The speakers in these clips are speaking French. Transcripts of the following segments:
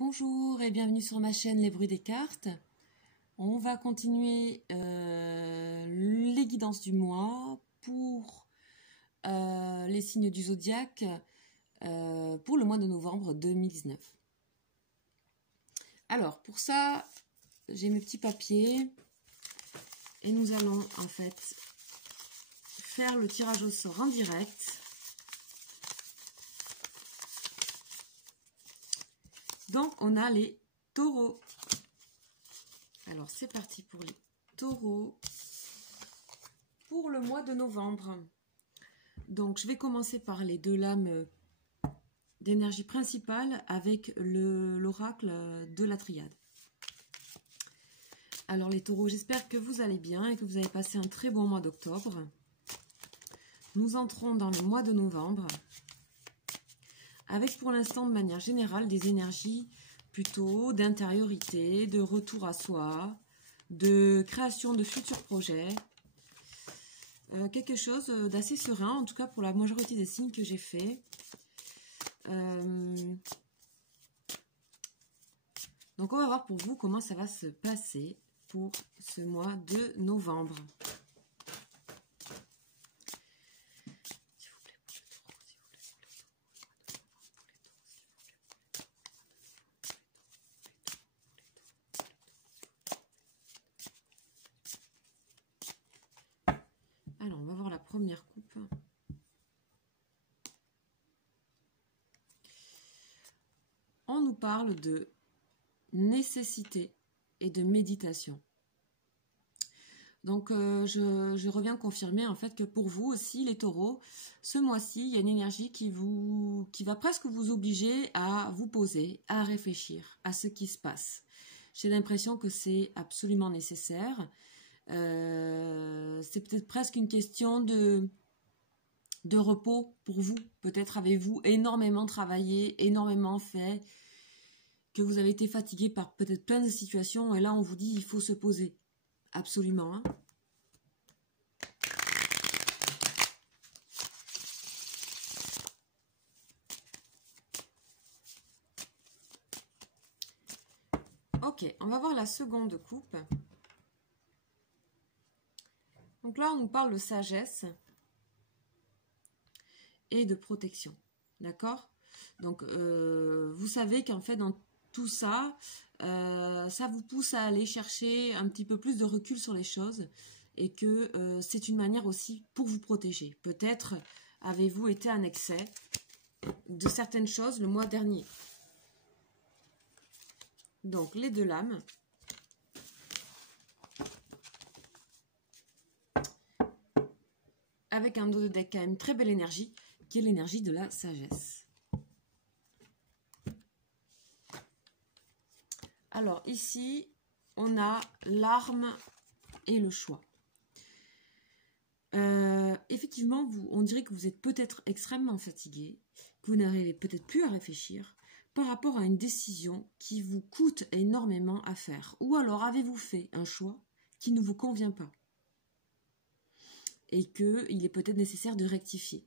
Bonjour et bienvenue sur ma chaîne Les Bruits des Cartes. On va continuer les guidances du mois pour les signes du zodiaque pour le mois de novembre 2019. Alors pour ça, j'ai mes petits papiers et nous allons en fait faire le tirage au sort en direct. Donc, on a les taureaux. Alors, c'est parti pour les taureaux pour le mois de novembre. Donc, je vais commencer par les deux lames d'énergie principale avec l'oracle de la triade. Alors, les taureaux, j'espère que vous allez bien et que vous avez passé un très bon mois d'octobre. Nous entrons dans le mois de novembre, avec pour l'instant de manière générale des énergies plutôt d'intériorité, de retour à soi, de création de futurs projets. Quelque chose d'assez serein, en tout cas pour la majorité des signes que j'ai fait. Donc on va voir pour vous comment ça va se passer pour ce mois de novembre. Alors, on va voir la première coupe. On nous parle de nécessité et de méditation. Donc, je reviens confirmer en fait que pour vous aussi, les taureaux, ce mois-ci, il y a une énergie qui va presque vous obliger à vous poser, à réfléchir à ce qui se passe. J'ai l'impression que c'est absolument nécessaire. C'est peut-être presque une question de repos pour vous. Peut-être avez-vous énormément travaillé, énormément fait, que vous avez été fatigué par peut-être plein de situations, et là on vous dit il faut se poser. Absolument. Hein. Ok, on va voir la seconde coupe. Donc là on nous parle de sagesse et de protection. D'accord? Donc vous savez qu'en fait dans tout ça, ça vous pousse à aller chercher un petit peu plus de recul sur les choses et que c'est une manière aussi pour vous protéger. Peut-être avez-vous été en excès de certaines choses le mois dernier. Donc les deux lames. Avec un dos de deck quand même très belle énergie, qui est l'énergie de la sagesse. Alors ici, on a l'arme et le choix. Effectivement, on dirait que vous êtes peut-être extrêmement fatigué, que vous n'arrivez peut-être plus à réfléchir par rapport à une décision qui vous coûte énormément à faire. Ou alors avez-vous fait un choix qui ne vous convient pas et qu'il est peut-être nécessaire de rectifier.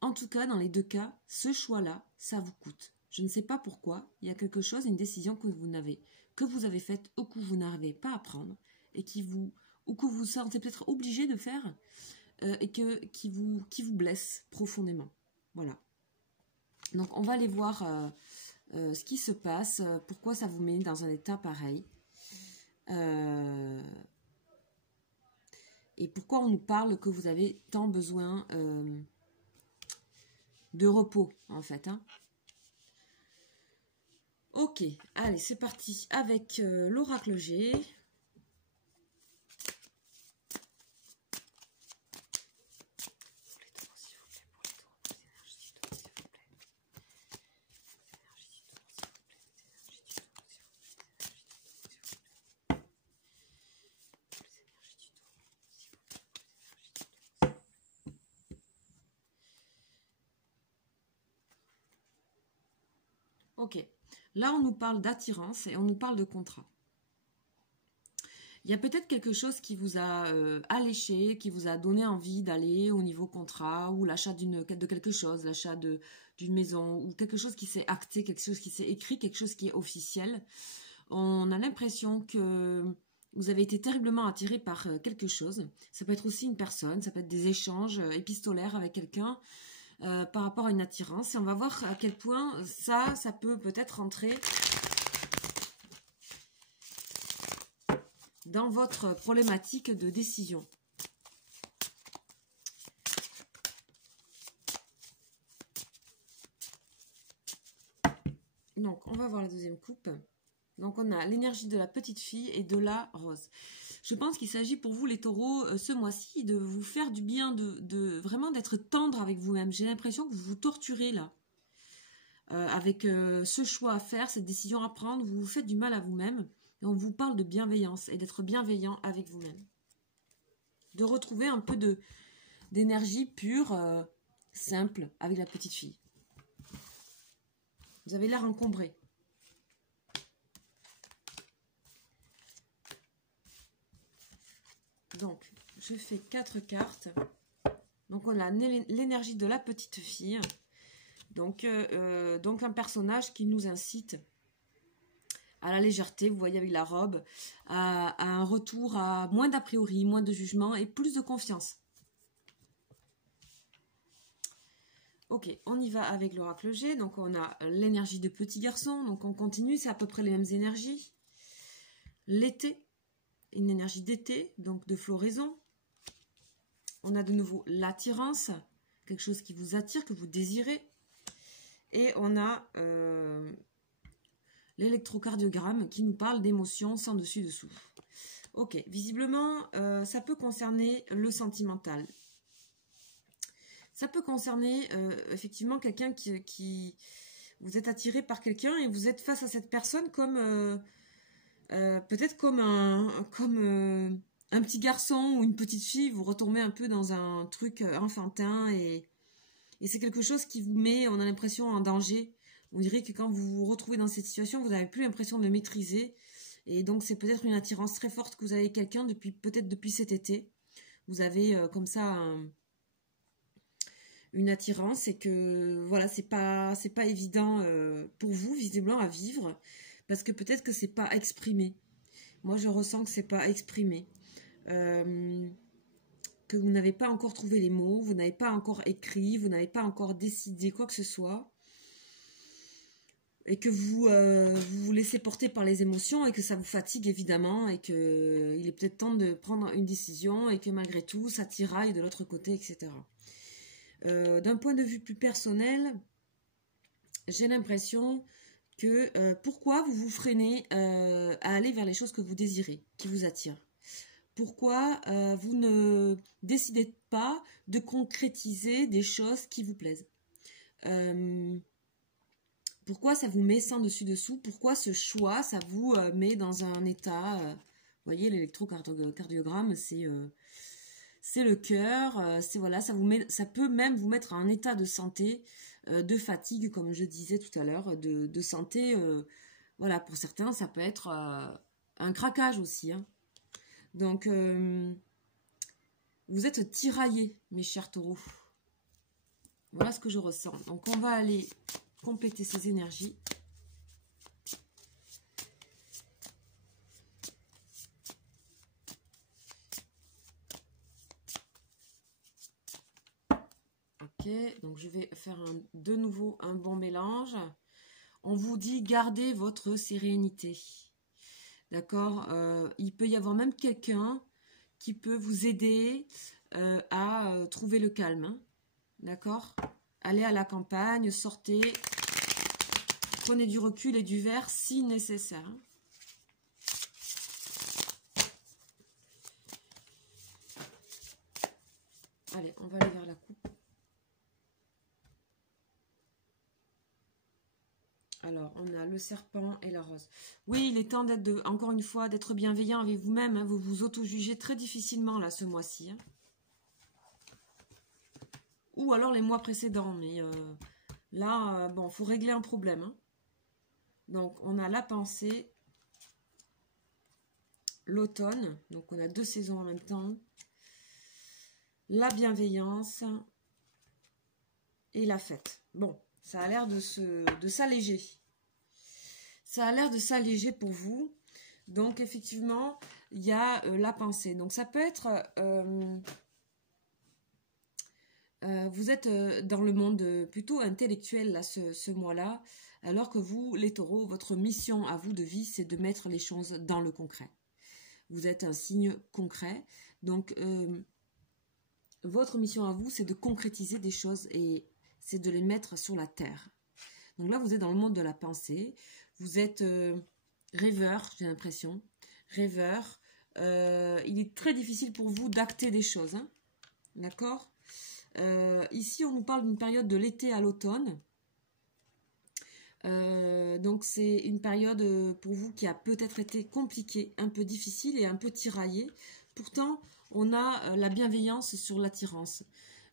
En tout cas, dans les deux cas, ce choix-là, ça vous coûte. Je ne sais pas pourquoi, il y a quelque chose, une décision que vous avez faite ou que vous n'arrivez pas à prendre et ou que vous vous sentez peut-être obligé de faire et qui vous blesse profondément. Voilà. Donc, on va aller voir ce qui se passe, pourquoi ça vous met dans un état pareil. Et pourquoi on nous parle que vous avez tant besoin de repos, en fait. Hein. Ok, allez, c'est parti avec l'oracle G. Ok, là on nous parle d'attirance et on nous parle de contrat. Il y a peut-être quelque chose qui vous a alléché, qui vous a donné envie d'aller au niveau contrat, ou l'achat de quelque chose, l'achat d'une maison, ou quelque chose qui s'est acté, quelque chose qui s'est écrit, quelque chose qui est officiel. On a l'impression que vous avez été terriblement attiré par quelque chose. Ça peut être aussi une personne, ça peut être des échanges épistolaires avec quelqu'un par rapport à une attirance. Et on va voir à quel point ça peut peut-être rentrer dans votre problématique de décision. Donc, on va voir la deuxième coupe. Donc, on a l'énergie de la petite fille et de la rose. Je pense qu'il s'agit pour vous, les taureaux, ce mois-ci, de vous faire du bien, vraiment d'être tendre avec vous-même. J'ai l'impression que vous vous torturez là. Avec ce choix à faire, cette décision à prendre, vous vous faites du mal à vous-même. Et on vous parle de bienveillance et d'être bienveillant avec vous-même. De retrouver un peu d'énergie pure, simple, avec la petite fille. Vous avez l'air encombré. Donc, je fais 4 cartes. Donc, on a l'énergie de la petite fille. Donc un personnage qui nous incite à la légèreté, vous voyez, avec la robe, à un retour à moins d'a priori, moins de jugement et plus de confiance. Ok, on y va avec l'oracle G. Donc, on a l'énergie de petit garçon. Donc, on continue, c'est à peu près les mêmes énergies. L'été, une énergie d'été, donc de floraison. On a de nouveau l'attirance, quelque chose qui vous attire, que vous désirez. Et on a l'électrocardiogramme qui nous parle d'émotions sans dessus-dessous. Ok, visiblement, ça peut concerner le sentimental. Ça peut concerner effectivement quelqu'un qui... Vous êtes attiré par quelqu'un et vous êtes face à cette personne comme... peut-être comme un petit garçon ou une petite fille. Vous retombez un peu dans un truc enfantin et c'est quelque chose qui vous met, on a l'impression, en danger. On dirait que quand vous vous retrouvez dans cette situation, vous n'avez plus l'impression de le maîtriser. Et donc, c'est peut-être une attirance très forte que vous avez avec quelqu'un peut-être depuis cet été. Vous avez comme ça une attirance et que, voilà, c'est pas évident pour vous, visiblement, à vivre. Parce que peut-être que c'est pas exprimé. Moi, je ressens que c'est pas exprimé. Que vous n'avez pas encore trouvé les mots, vous n'avez pas encore écrit, vous n'avez pas encore décidé quoi que ce soit. Et que vous vous laissez porter par les émotions et que ça vous fatigue évidemment et qu'il est peut-être temps de prendre une décision et que malgré tout ça tiraille de l'autre côté, etc. D'un point de vue plus personnel, j'ai l'impression que pourquoi vous vous freinez à aller vers les choses que vous désirez, qui vous attirent. Pourquoi vous ne décidez pas de concrétiser des choses qui vous plaisent. Pourquoi ça vous met sans dessus-dessous? Pourquoi ce choix, ça vous met dans un état... vous voyez, l'électrocardiogramme, c'est le cœur. Voilà, ça peut même vous mettre à un état de santé, de fatigue, comme je disais tout à l'heure, de santé. Voilà, pour certains, ça peut être un craquage aussi. Hein. Donc, vous êtes tiraillés, mes chers taureaux. Voilà ce que je ressens. Donc, on va aller... compléter ces énergies. Ok, donc je vais faire de nouveau un bon mélange. On vous dit gardez votre sérénité. D'accord, il peut y avoir même quelqu'un qui peut vous aider à trouver le calme. Hein. D'accord, allez à la campagne, sortez, prenez du recul et du verre si nécessaire. Allez, on va aller vers la coupe. Alors, on a le serpent et la rose. Oui, il est temps d'être, encore une fois, d'être bienveillant avec vous-même. Hein. Vous vous auto-jugez très difficilement là ce mois-ci. Hein. Ou alors les mois précédents, mais là, bon, faut régler un problème. Hein. Donc, on a la pensée, l'automne. Donc, on a 2 saisons en même temps. La bienveillance et la fête. Bon, ça a l'air de s'alléger. Ça a l'air de s'alléger pour vous. Donc, effectivement, il y a la pensée. Donc, ça peut être... vous êtes dans le monde plutôt intellectuel là, ce mois-là, alors que vous, les taureaux, votre mission à vous de vie, c'est de mettre les choses dans le concret. Vous êtes un signe concret. Donc, votre mission à vous, c'est de concrétiser des choses et c'est de les mettre sur la terre. Donc là, vous êtes dans le monde de la pensée. Vous êtes rêveur, j'ai l'impression. Rêveur. Il est très difficile pour vous d'acter des choses. Hein, d'accord ? Ici, on nous parle d'une période de l'été à l'automne. Donc, c'est une période pour vous qui a peut-être été compliquée, un peu difficile et un peu tiraillée. Pourtant, on a la bienveillance sur l'attirance.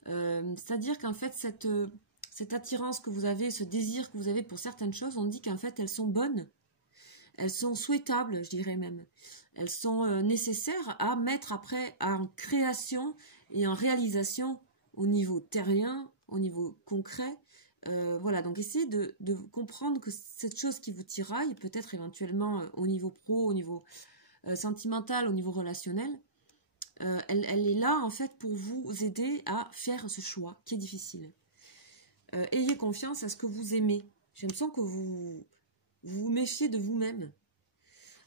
C'est-à-dire qu'en fait, cette attirance que vous avez, ce désir que vous avez pour certaines choses, on dit qu'en fait, elles sont bonnes. Elles sont souhaitables, je dirais même. Elles sont nécessaires à mettre après en création et en réalisation au niveau terrien, au niveau concret. Voilà, donc essayez de comprendre que cette chose qui vous tiraille, peut-être éventuellement au niveau pro, au niveau sentimental, au niveau relationnel, elle est là en fait pour vous aider à faire ce choix qui est difficile. Ayez confiance à ce que vous aimez. J'ai l'impression que vous vous méfiez de vous-même.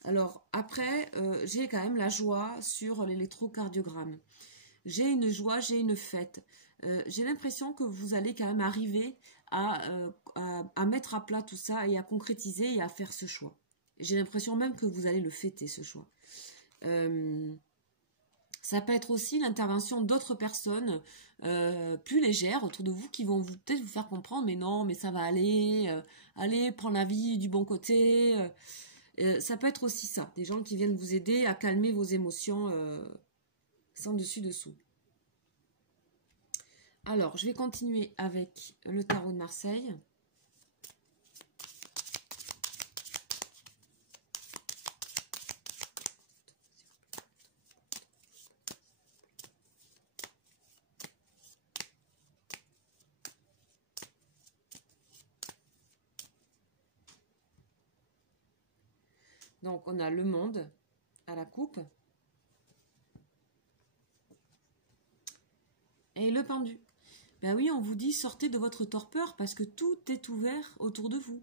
Alors après, j'ai quand même la joie sur l'électrocardiogramme. J'ai une joie, j'ai une fête. J'ai l'impression que vous allez quand même arriver à mettre à plat tout ça et à concrétiser et à faire ce choix. J'ai l'impression même que vous allez le fêter, ce choix. Ça peut être aussi l'intervention d'autres personnes plus légères autour de vous qui vont peut-être vous faire comprendre, mais non, mais ça va aller, allez, prends la vie du bon côté. Ça peut être aussi ça, des gens qui viennent vous aider à calmer vos émotions sans dessus-dessous. Alors, je vais continuer avec le tarot de Marseille. Donc, on a le monde à la coupe. Et le pendu. Ben oui, on vous dit sortez de votre torpeur parce que tout est ouvert autour de vous.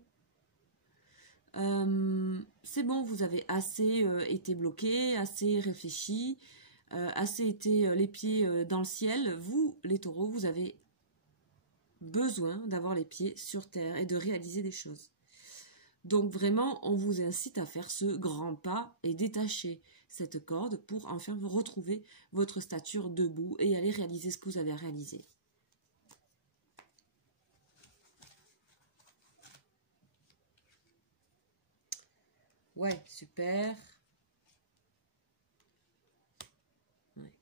C'est bon, vous avez assez été bloqué, assez réfléchi, assez été les pieds dans le ciel. Vous, les taureaux, vous avez besoin d'avoir les pieds sur terre et de réaliser des choses. Donc vraiment, on vous incite à faire ce grand pas et détacher cette corde pour enfin retrouver votre stature debout et aller réaliser ce que vous avez à réaliser. Ouais, super. Ouais.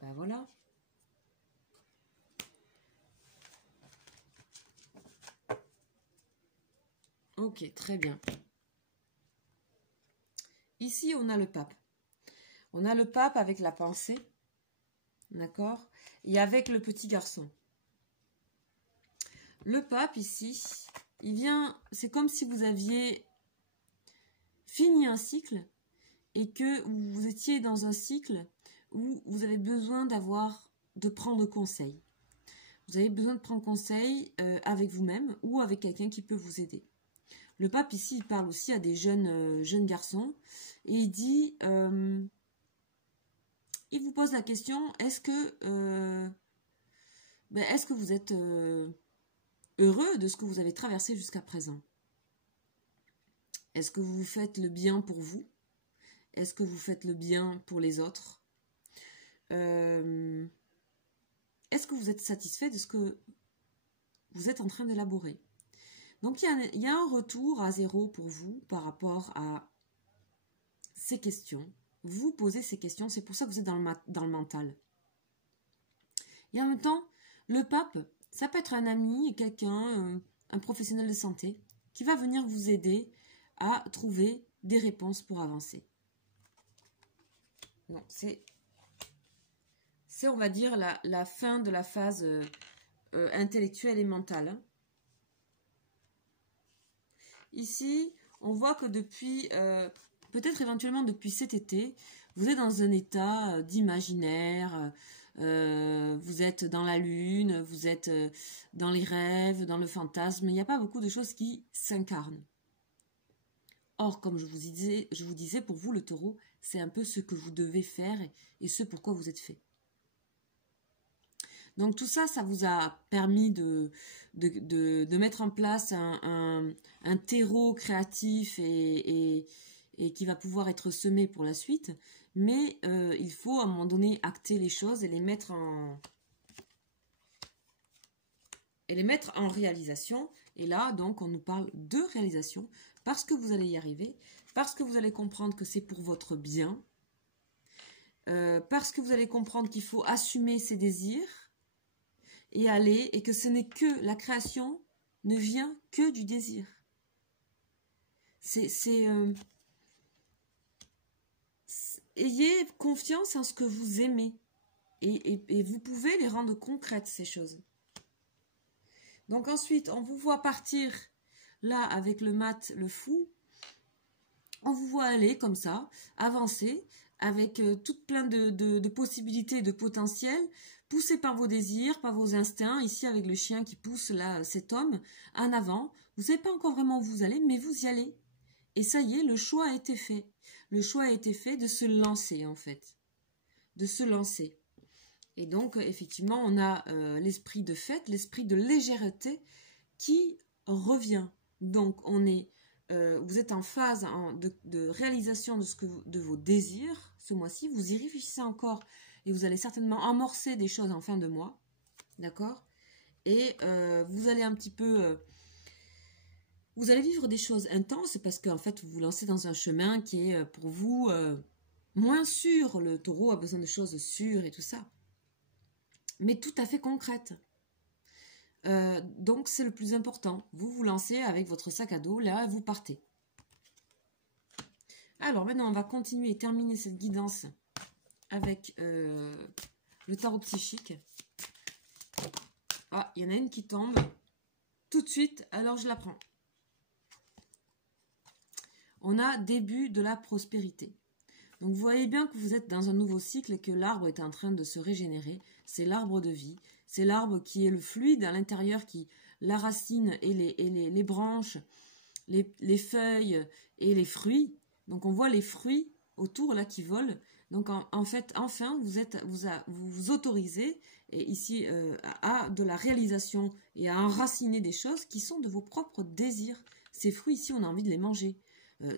Ben voilà. Ok, très bien. Ici, on a le pape. On a le pape avec la pensée, d'accord, et avec le petit garçon. Le pape, ici, il vient, c'est comme si vous aviez fini un cycle et que vous étiez dans un cycle où vous avez besoin de prendre conseil. Vous avez besoin de prendre conseil avec vous-même ou avec quelqu'un qui peut vous aider. Le pape ici, il parle aussi à des jeunes garçons et il dit, il vous pose la question, est-ce que vous êtes heureux de ce que vous avez traversé jusqu'à présent? Est-ce que vous faites le bien pour vous? Est-ce que vous faites le bien pour les autres? Est-ce que vous êtes satisfait de ce que vous êtes en train d'élaborer? Donc, il y a un retour à zéro pour vous par rapport à ces questions. Vous posez ces questions, c'est pour ça que vous êtes dans le mental. Et en même temps, le pape, ça peut être un ami, quelqu'un, un professionnel de santé, qui va venir vous aider à trouver des réponses pour avancer. Donc, c'est on va dire, la fin de la phase intellectuelle et mentale. Hein. Ici, on voit que depuis, peut-être éventuellement depuis cet été, vous êtes dans un état d'imaginaire, vous êtes dans la lune, vous êtes dans les rêves, dans le fantasme. Il n'y a pas beaucoup de choses qui s'incarnent. Or, comme je vous disais, pour vous, le taureau, c'est un peu ce que vous devez faire et ce pourquoi vous êtes fait. Donc tout ça, ça vous a permis de mettre en place un terreau créatif et qui va pouvoir être semé pour la suite. Mais il faut à un moment donné acter les choses et les mettre en réalisation. Et là, donc, on nous parle de réalisation parce que vous allez y arriver, parce que vous allez comprendre que c'est pour votre bien, parce que vous allez comprendre qu'il faut assumer ses désirs et aller, et que ce n'est que la création ne vient que du désir. Ayez confiance en ce que vous aimez et vous pouvez les rendre concrètes, ces choses. Donc ensuite, on vous voit partir là avec le mat, le fou. On vous voit aller comme ça, avancer avec toute plein de possibilités, de potentiel, poussé par vos désirs, par vos instincts. Ici avec le chien qui pousse là cet homme en avant. Vous ne savez pas encore vraiment où vous allez, mais vous y allez. Et ça y est, le choix a été fait. Le choix a été fait de se lancer en fait, de se lancer. Et donc, effectivement, on a l'esprit de fête, l'esprit de légèreté qui revient. Donc, vous êtes en phase de réalisation de vos désirs ce mois-ci. Vous y réfléchissez encore et vous allez certainement amorcer des choses en fin de mois. D'accord? Et vous allez un petit peu... vous allez vivre des choses intenses parce qu'en fait, vous vous lancez dans un chemin qui est pour vous moins sûr. Le taureau a besoin de choses sûres et tout ça. Mais tout à fait concrète. Donc c'est le plus important. Vous vous lancez avec votre sac à dos, là vous partez. Alors maintenant on va continuer et terminer cette guidance avec le tarot psychique. Ah, il y en a une qui tombe tout de suite, alors je la prends. On a début de la prospérité. Donc vous voyez bien que vous êtes dans un nouveau cycle et que l'arbre est en train de se régénérer. C'est l'arbre de vie. C'est l'arbre qui est le fluide à l'intérieur, la racine et les branches, les feuilles et les fruits. Donc on voit les fruits autour là qui volent. Donc en fait, enfin, vous vous autorisez et ici à de la réalisation et à enraciner des choses qui sont de vos propres désirs. Ces fruits ici, on a envie de les manger.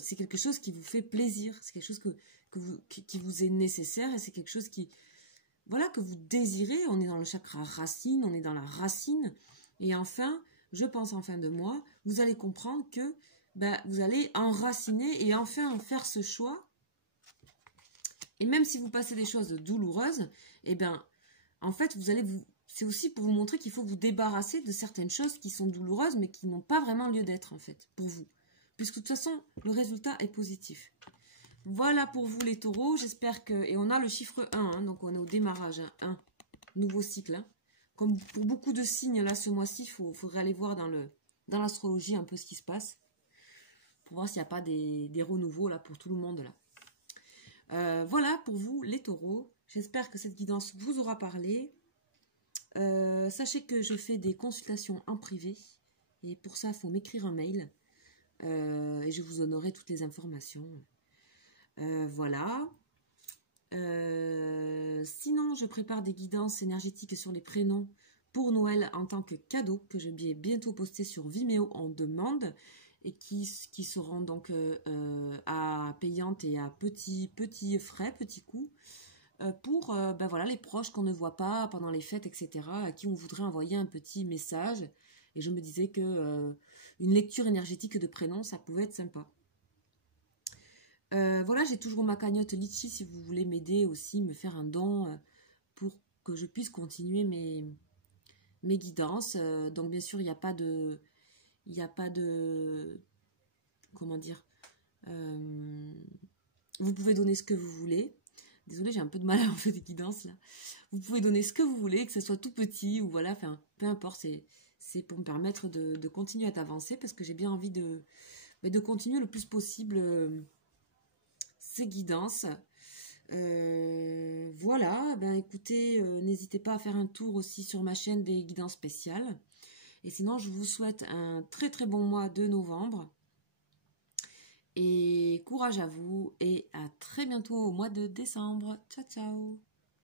C'est quelque chose qui vous fait plaisir. C'est quelque chose qui vous est nécessaire et c'est quelque chose voilà, que vous désirez. On est dans le chakra racine, on est dans la racine. Et enfin, je pense en fin de mois, vous allez comprendre que vous allez enraciner et enfin faire ce choix. Et même si vous passez des choses douloureuses, en fait, c'est aussi pour vous montrer qu'il faut vous débarrasser de certaines choses qui sont douloureuses, mais qui n'ont pas vraiment lieu d'être, en fait, pour vous. Puisque de toute façon, le résultat est positif. Voilà pour vous les taureaux, j'espère que... Et on a le chiffre 1, hein, donc on est au démarrage, hein, 1, nouveau cycle. Hein. Comme pour beaucoup de signes, là, ce mois-ci, il faudrait aller voir dans l'astrologie un peu ce qui se passe, pour voir s'il n'y a pas des renouveaux, là, pour tout le monde, là. Voilà pour vous les taureaux, j'espère que cette guidance vous aura parlé. Sachez que je fais des consultations en privé, et pour ça, il faut m'écrire un mail, et je vous donnerai toutes les informations. Voilà. Sinon, je prépare des guidances énergétiques sur les prénoms pour Noël en tant que cadeau que je vais bientôt poster sur Vimeo en demande et qui seront donc à payante et à petits frais, petits coûts pour voilà, les proches qu'on ne voit pas pendant les fêtes, etc., à qui on voudrait envoyer un petit message. Et je me disais que une lecture énergétique de prénoms, ça pouvait être sympa. Voilà, j'ai toujours ma cagnotte Litchi si vous voulez m'aider aussi, me faire un don pour que je puisse continuer mes guidances. Donc bien sûr, il n'y a pas de comment dire, Vous pouvez donner ce que vous voulez. Désolée, j'ai un peu de mal à en faire des guidances là. Vous pouvez donner ce que vous voulez, que ce soit tout petit ou voilà, enfin, peu importe, c'est pour me permettre de continuer à avancer parce que j'ai bien envie de continuer le plus possible ces guidances. Voilà, ben écoutez, n'hésitez pas à faire un tour aussi sur ma chaîne des guidances spéciales. Et sinon, je vous souhaite un très très bon mois de novembre. Et courage à vous et à très bientôt au mois de décembre. Ciao ciao.